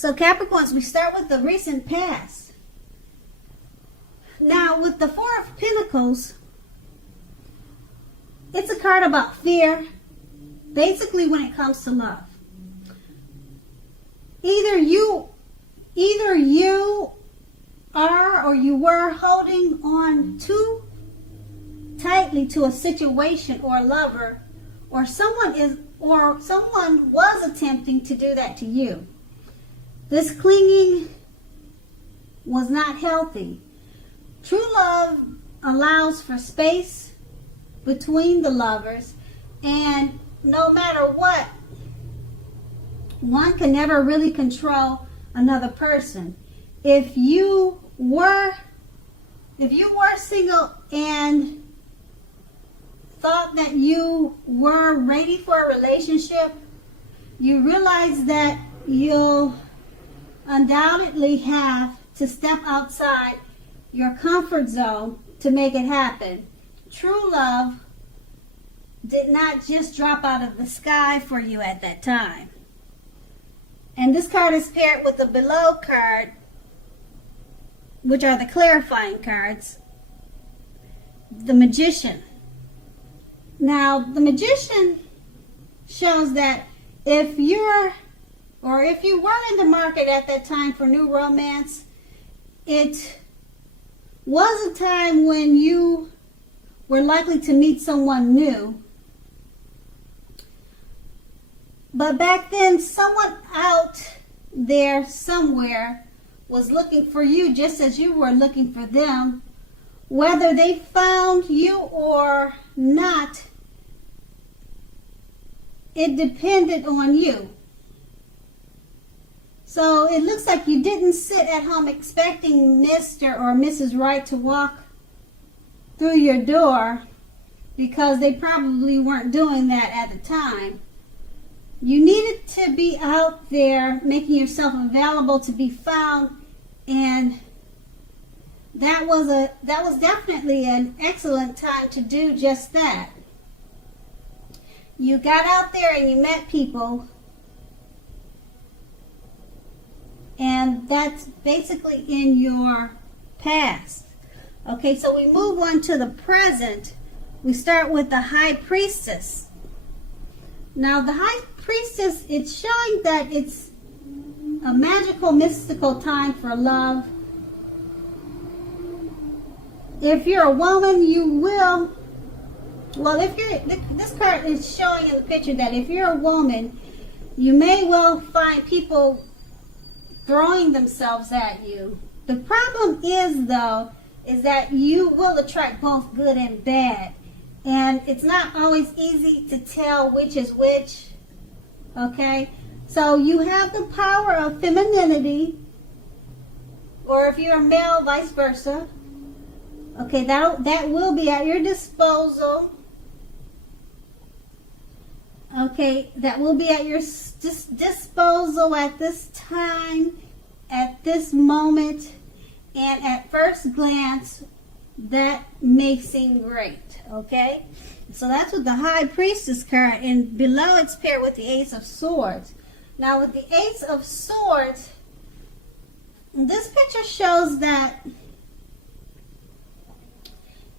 So Capricorns, we start with the recent past. Now with the Four of Pentacles, it's a card about fear, basically when it comes to love. Either you are or you were holding on too tightly to a situation or a lover, or someone was attempting to do that to you. This clinging was not healthy. True love allows for space between the lovers, and no matter what, one can never really control another person. If you were single and thought that you were ready for a relationship, you realize that you'll undoubtedly have to step outside your comfort zone to make it happen. True love did not just drop out of the sky for you at that time. And this card is paired with the below card, which are the clarifying cards. The Magician. Now, the Magician shows that if you were in the market at that time for new romance, it was a time when you were likely to meet someone new. But back then, someone out there somewhere was looking for you just as you were looking for them. Whether they found you or not, it depended on you. So it looks like you didn't sit at home expecting Mr. or Mrs. Right to walk through your door, because they probably weren't doing that at the time. You needed to be out there making yourself available to be found, and that was definitely an excellent time to do just that. You got out there and you met people, and that's basically in your past. Okay, so we move on to the present. We start with the High Priestess. Now, the High Priestess, it's showing that it's a magical, mystical time for love. If you're a woman, you will. Well, this card is showing in the picture that if you're a woman, you may well find people throwing themselves at you. The problem is, though, is that you will attract both good and bad. And it's not always easy to tell which is which. Okay? So you have the power of femininity, or if you're a male, vice versa. Okay, that will be at your disposal. Okay, that will be at your disposal at this time, at this moment, and at first glance, that may seem great. Okay, so that's with the High Priestess card, and below it's paired with the Ace of Swords. Now, with the Ace of Swords, this picture shows that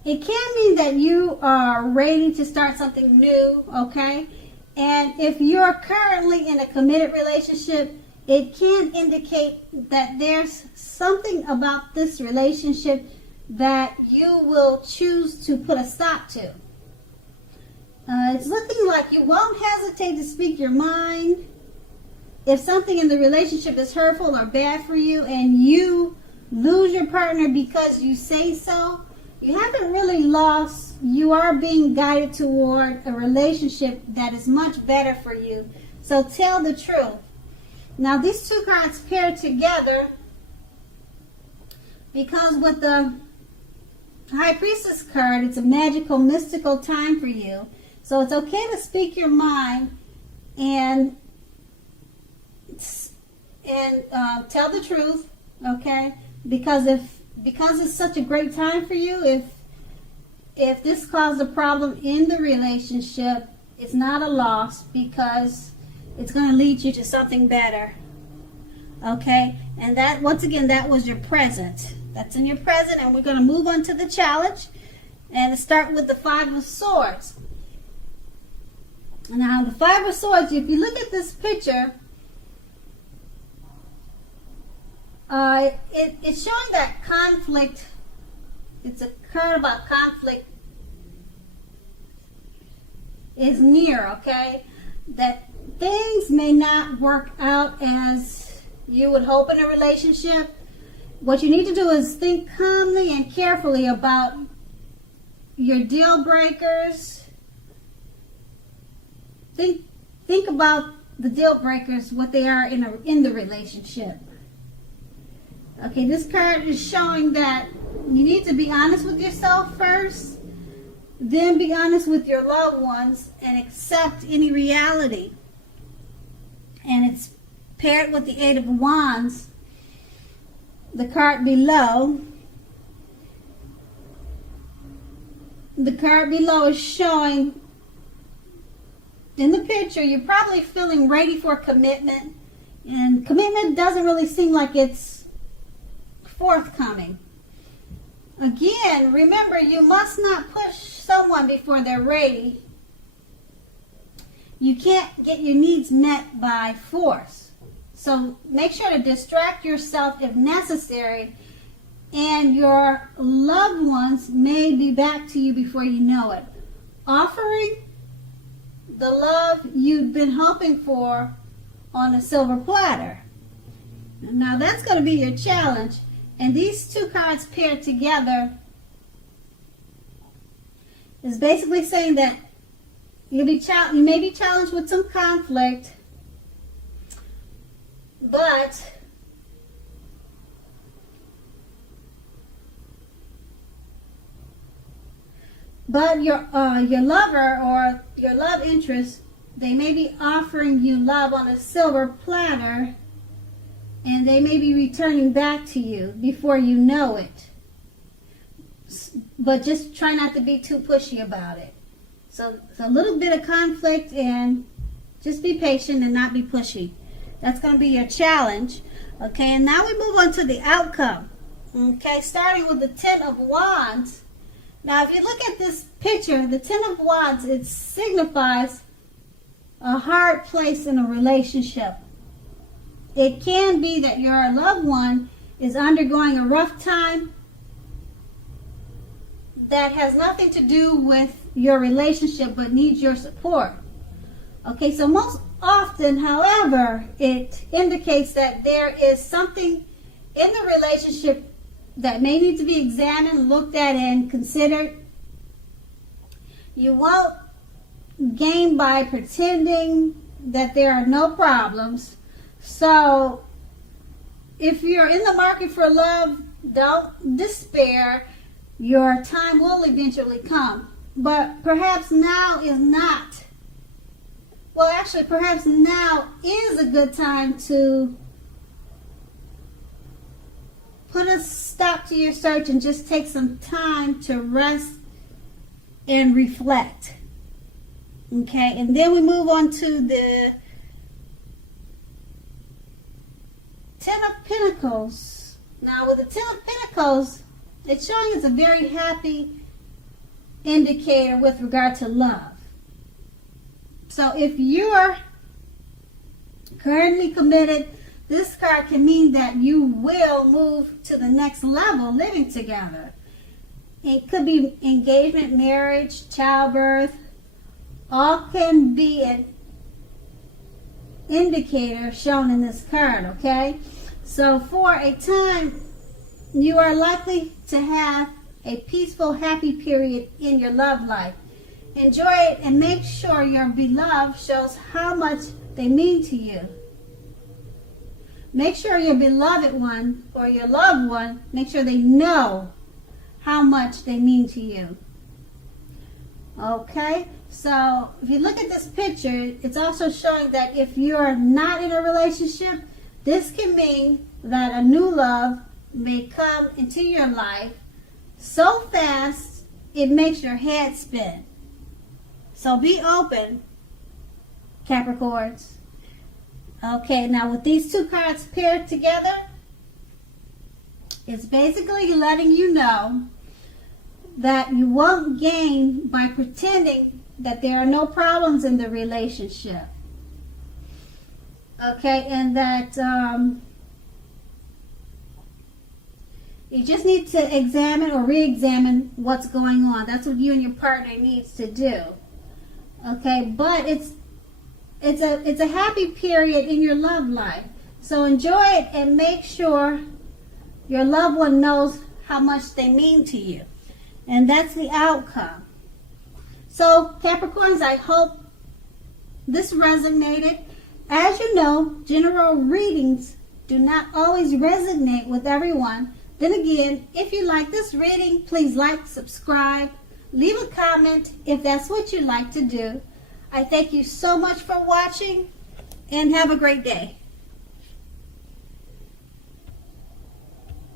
it can mean that you are ready to start something new, okay? And if you're currently in a committed relationship, it can indicate that there's something about this relationship that you will choose to put a stop to. It's looking like you won't hesitate to speak your mind. If something in the relationship is hurtful or bad for you and you lose your partner because you say so, you haven't really lost. You are being guided toward a relationship that is much better for you. So tell the truth. Now, these two cards pair together because with the High Priestess card, it's a magical, mystical time for you. So it's okay to speak your mind and tell the truth, okay? Because it's such a great time for you, if this caused a problem in the relationship, it's not a loss because it's going to lead you to something better. Okay, and that, once again, that was your present. That's in your present, and we're going to move on to the challenge and start with the Five of Swords. Now, the Five of Swords, if you look at this picture, it's showing that conflict. It's a card about conflict is near, okay? That things may not work out as you would hope in a relationship. What you need to do is think calmly and carefully about your deal breakers. Think about the deal breakers, what they are in the relationship. Okay, this card is showing that you need to be honest with yourself first, then be honest with your loved ones, and accept any reality. And it's paired with the Eight of Wands, the card below. The card below is showing, in the picture, you're probably feeling ready for commitment, and commitment doesn't really seem like it's forthcoming. Again, remember, you must not push someone before they're ready. You can't get your needs met by force. So make sure to distract yourself if necessary, and your loved ones may be back to you before you know it, offering the love you've been hoping for on a silver platter. Now that's going to be your challenge. And these two cards paired together is basically saying that you may be challenged with some conflict, but your lover or your love interest, they may be offering you love on a silver platter, and they may be returning back to you before you know it. But just try not to be too pushy about it. So it's a little bit of conflict, and just be patient and not be pushy. That's going to be your challenge. Okay, and now we move on to the outcome. Okay, starting with the Ten of Wands. Now, if you look at this picture, the Ten of Wands, it signifies a hard place in a relationship. It can be that your loved one is undergoing a rough time that has nothing to do with your relationship but needs your support. Okay, so most often, however, it indicates that there is something in the relationship that may need to be examined, looked at, and considered. You won't gain by pretending that there are no problems. So if you're in the market for love, don't despair. Your time will eventually come. But perhaps now is not. Well, actually, perhaps now is a good time to put a stop to your search and just take some time to rest and reflect. Okay, and then we move on to the Ten of Pentacles. Now, with the Ten of Pentacles, it's showing it's a very happy indicator with regard to love. So if you're currently committed, this card can mean that you will move to the next level living together. It could be engagement, marriage, childbirth. All can be an indicator shown in this card, okay? So for a time, you are likely to have a peaceful, happy period in your love life. Enjoy it and make sure your beloved shows how much they mean to you. Make sure your beloved one or your loved one, make sure they know how much they mean to you. Okay? So if you look at this picture, it's also showing that if you're not in a relationship, this can mean that a new love may come into your life so fast it makes your head spin. So be open, Capricorns. Okay, now with these two cards paired together, it's basically letting you know that you won't gain by pretending that there are no problems in the relationship. Okay, and that you just need to examine or re-examine what's going on. That's what you and your partner needs to do. Okay, but it's a happy period in your love life. So enjoy it and make sure your loved one knows how much they mean to you. And that's the outcome. So Capricorns, I hope this resonated. As you know, general readings do not always resonate with everyone. Then again, if you like this reading, please like, subscribe, leave a comment if that's what you like to do. I thank you so much for watching and have a great day.